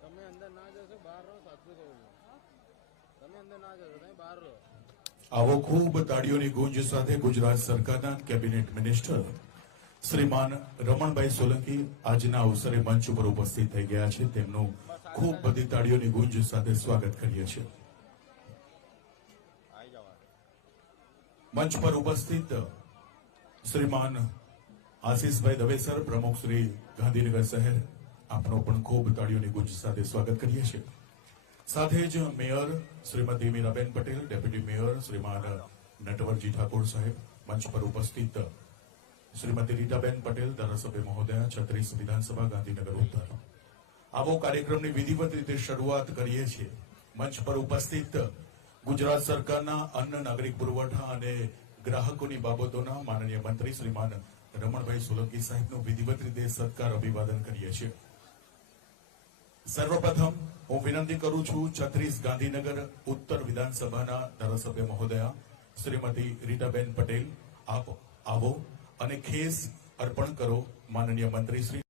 તમે અંદર ના જશો બહાર રહો, સાચું કહું છું. તમે અંદર ના જશો, તમે બહાર રહો. આવો ખૂબ તાળીઓની ગુંજ સાથે ગુજરાત સરકારના કેબિનેટ મિનિસ્ટર શ્રીમાન રમણભાઈ સોલંકી આજના અવસરે મંચ ઉપર ઉપસ્થિત થઈ ગયા છે. તેમનું ખૂબ બધી તાળીઓની ગુંજ સાથે સ્વાગત કરીએ છીએ. મંચ પર ઉપસ્થિત શ્રીમાન આશીષભાઈ દવે સર, પ્રમુખ શ્રી ગાંધીનગર શહેર, આપનો પણ ખૂબ તાળીઓની ગુંજ સાથે સ્વાગત કરીએ છીએ. સાથે જ mayor Shrimati Meeraben Patel, deputy mayor Shriman Natwarji Thakor Saheb, મંચ પર ઉપસ્થિત શ્રીમતી રીટાબેન પટેલ, ધારાસભ્ય મહોદયા, 36 વિધાનસભા ગાંધીનગર ઉત્તર. આવો કાર્યક્રમની વિધિવત રીતે શરૂઆત કરીએ છીએ. મંચ પર ઉપસ્થિત ગુજરાત સરકારના અન્ન, નાગરિક પુરવઠા અને ગ્રાહકોની બાબતોના માનનીય મંત્રી શ્રીમાન રમણભાઈ સોલંકી સાહેબનું વિધિવત રીતે સત્કાર અભિવાદન કરીએ છીએ. સર્વપ્રથમ હું વિનંતી કરું છું 36 ગાંધીનગર ઉત્તર વિધાનસભાના ધારાસભ્ય મહોદયા શ્રીમતી રીટાબેન પટેલ, આપ આવો અને ખેસ અર્પણ કરો માનનીય મંત્રી શ્રી